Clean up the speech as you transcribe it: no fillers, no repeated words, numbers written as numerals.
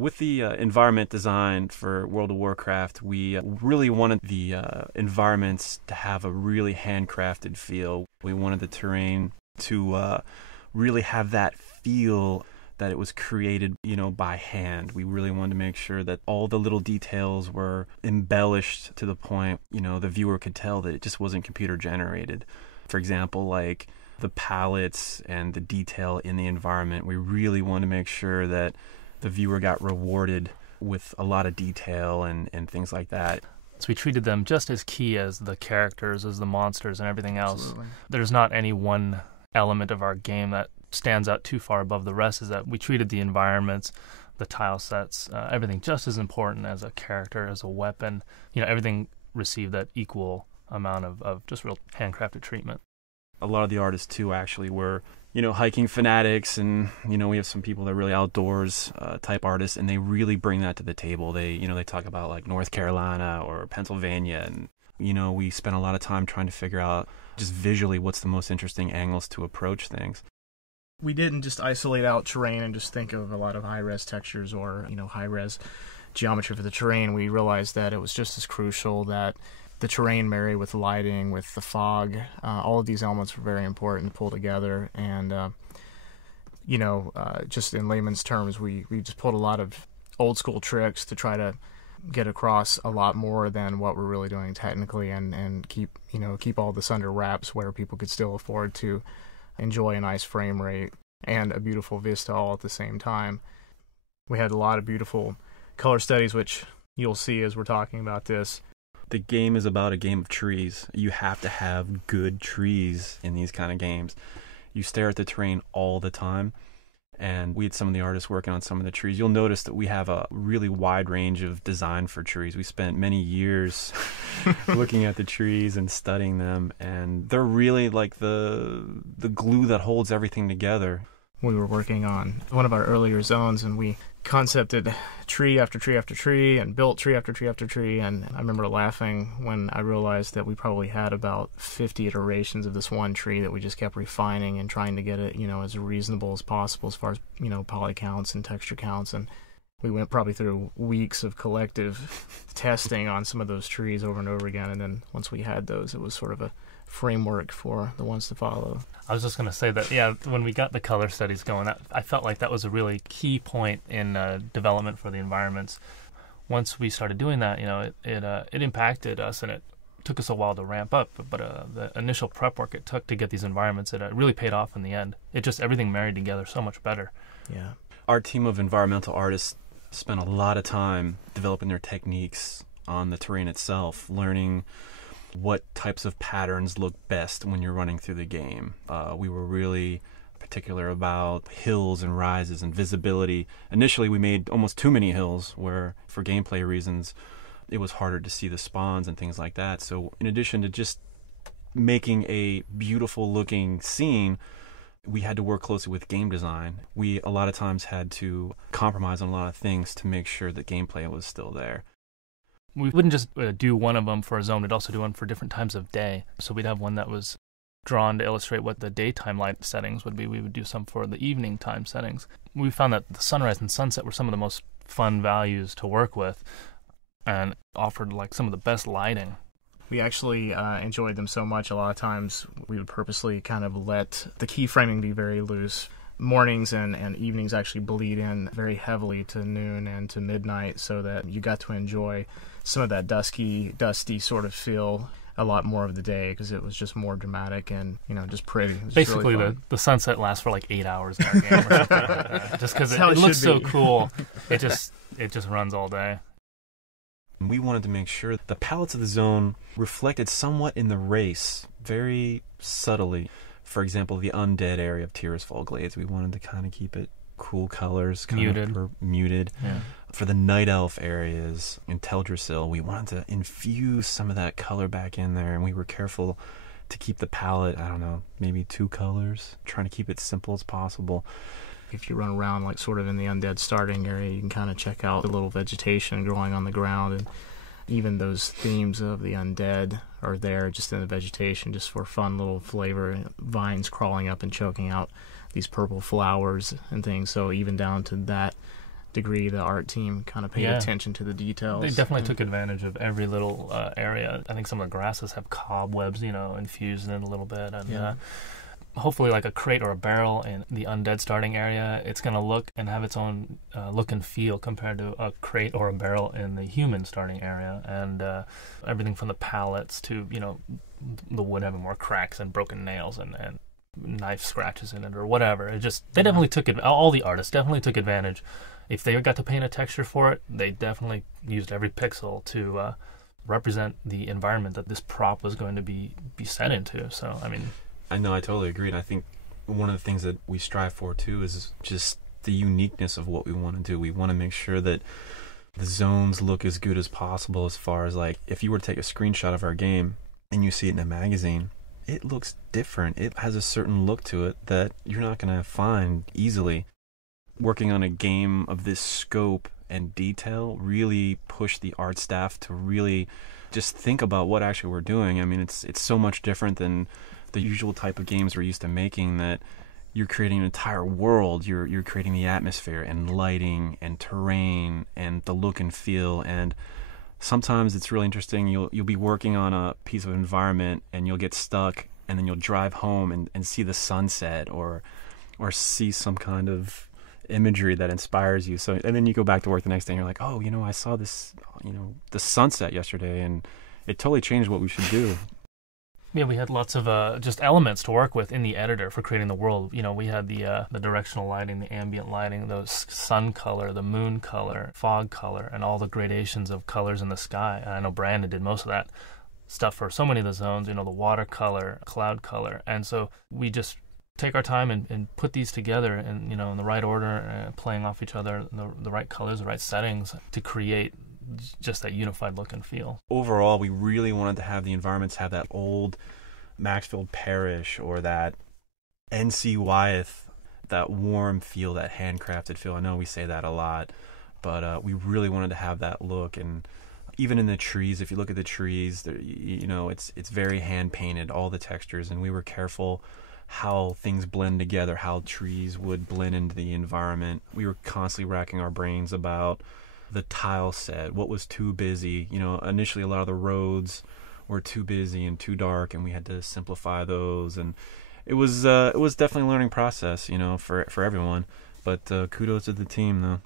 With the environment design for World of Warcraft, we really wanted the environments to have a really handcrafted feel. We wanted the terrain to really have that feel that it was created, by hand. We really wanted to make sure that all the little details were embellished to the point, the viewer could tell that it just wasn't computer generated. For example, like the palettes and the detail in the environment, we really wanted to make sure that the viewer got rewarded with a lot of detail and things like that. So we treated them just as key as the characters, as the monsters, and everything else. Absolutely. There's not any one element of our game that stands out too far above the rest. Is that we treated the environments, the tile sets, everything just as important as a character, as a weapon. Everything received that equal amount of just real handcrafted treatment. A lot of the artists, too, actually were hiking fanatics, and we have some people that are really outdoors type artists, and they really bring that to the table. They they talk about like North Carolina or Pennsylvania, and we spent a lot of time trying to figure out just visually what's the most interesting angles to approach things. We didn't just isolate out terrain and just think of a lot of high-res textures or high-res geometry for the terrain. We realized that it was just as crucial that the terrain marry with the lighting, with the fog. All of these elements were very important to pull together. And, just in layman's terms, we just pulled a lot of old school tricks to try to get across a lot more than what we're really doing technically, and keep all this under wraps where people could still afford to enjoy a nice frame rate and a beautiful vista all at the same time. We had a lot of beautiful color studies, which you'll see as we're talking about this. The game is about a game of trees. You have to have good trees in these kind of games. You stare at the terrain all the time, and we had some of the artists working on some of the trees. You'll notice that we have a really wide range of design for trees. We spent many years looking at the trees and studying them, and they're really like the glue that holds everything together. We were working on one of our earlier zones, and we concepted tree after tree after tree and built tree after tree after tree. And I remember laughing when I realized that we probably had about 50 iterations of this one tree that we just kept refining and trying to get it, as reasonable as possible as far as, poly counts and texture counts. And we went probably through weeks of collective testing on some of those trees over and over again. And then once we had those, it was sort of a framework for the ones to follow. I was just going to say that, when we got the color studies going, I felt like that was a really key point in development for the environments. Once we started doing that, it impacted us, and it took us a while to ramp up. But the initial prep work it took to get these environments, it really paid off in the end. Everything married together so much better. Yeah. Our team of environmental artists spent a lot of time developing their techniques on the terrain itself, learning what types of patterns look best when you're running through the game. We were really particular about hills and rises and visibility. Initially, we made almost too many hills where, for gameplay reasons, it was harder to see the spawns and things like that. So in addition to just making a beautiful looking scene, we had to work closely with game design. We a lot of times had to compromise on a lot of things to make sure that gameplay was still there. We wouldn't just do one of them for a zone, we'd also do one for different times of day. So we'd have one that was drawn to illustrate what the daytime light settings would be. We would do some for the evening time settings. We found that the sunrise and sunset were some of the most fun values to work with and offered like some of the best lighting. We actually enjoyed them so much. A lot of times we would purposely kind of let the keyframing be very loose. Mornings and evenings actually bleed in very heavily to noon and to midnight, so that you got to enjoy some of that dusty sort of feel a lot more of the day, because it was just more dramatic and just pretty. Basically, really the sunset lasts for like 8 hours in our game or something like that. Just because it looks so cool, it just runs all day. We wanted to make sure the palettes of the zone reflected somewhat in the race, very subtly. For example, the undead area of Tirisfal Glades, we wanted to kind of keep it cool colors, muted. Yeah. For the night elf areas in Teldrassil, we wanted to infuse some of that color back in there, and we were careful to keep the palette, maybe 2 colors, trying to keep it simple as possible. If you run around like sort of in the undead starting area, you can kind of check out the little vegetation growing on the ground, and even those themes of the undead are there just in the vegetation, just for fun little flavor. Vines crawling up and choking out these purple flowers and things. So even down to that degree the art team kind of paid attention to the details. They definitely took advantage of every little area. I think some of the grasses have cobwebs, infused in it a little bit. And hopefully like a crate or a barrel in the undead starting area, it's going to look and have its own look and feel compared to a crate or a barrel in the human starting area. And everything from the pallets to, the wood having more cracks and broken nails and knife scratches in it or whatever. They definitely took it. All the artists definitely took advantage. If they got to paint a texture for it, they definitely used every pixel to represent the environment that this prop was going to be set into. So, I know, I totally agree. And I think one of the things that we strive for, too, is just the uniqueness of what we want to do. We want to make sure that the zones look as good as possible as far as, like, if you were to take a screenshot of our game and you see it in a magazine, it looks different. It has a certain look to it that you're not going to find easily. Working on a game of this scope and detail really pushed the art staff to really just think about what actually we're doing. It's so much different than the usual type of games we're used to making, that you're creating an entire world. You're creating the atmosphere and lighting and terrain and the look and feel. And sometimes it's really interesting. You'll be working on a piece of environment and you'll get stuck, and then you'll drive home and see the sunset or see some kind of imagery that inspires you. So, and then you go back to work the next day and you're like, oh, I saw this, the sunset yesterday, and it totally changed what we should do. Yeah, we had lots of just elements to work with in the editor for creating the world. We had the directional lighting, the ambient lighting, the sun color, the moon color, fog color, and all the gradations of colors in the sky. And I know Brandon did most of that stuff for so many of the zones, the watercolor, cloud color. And so we just take our time and put these together in the right order, playing off each other, the right colors, the right settings to create just that unified look and feel. Overall, we really wanted to have the environments have that old Maxfield Parish or that N.C. Wyeth, that warm feel, that handcrafted feel. I know we say that a lot, but we really wanted to have that look. And even in the trees, if you look at the trees, it's very hand painted, all the textures, and we were careful how things blend together, how trees would blend into the environment. We were constantly racking our brains about the tile set, what was too busy. Initially a lot of the roads were too busy and too dark, and we had to simplify those. And it was definitely a learning process, for everyone. But kudos to the team, though.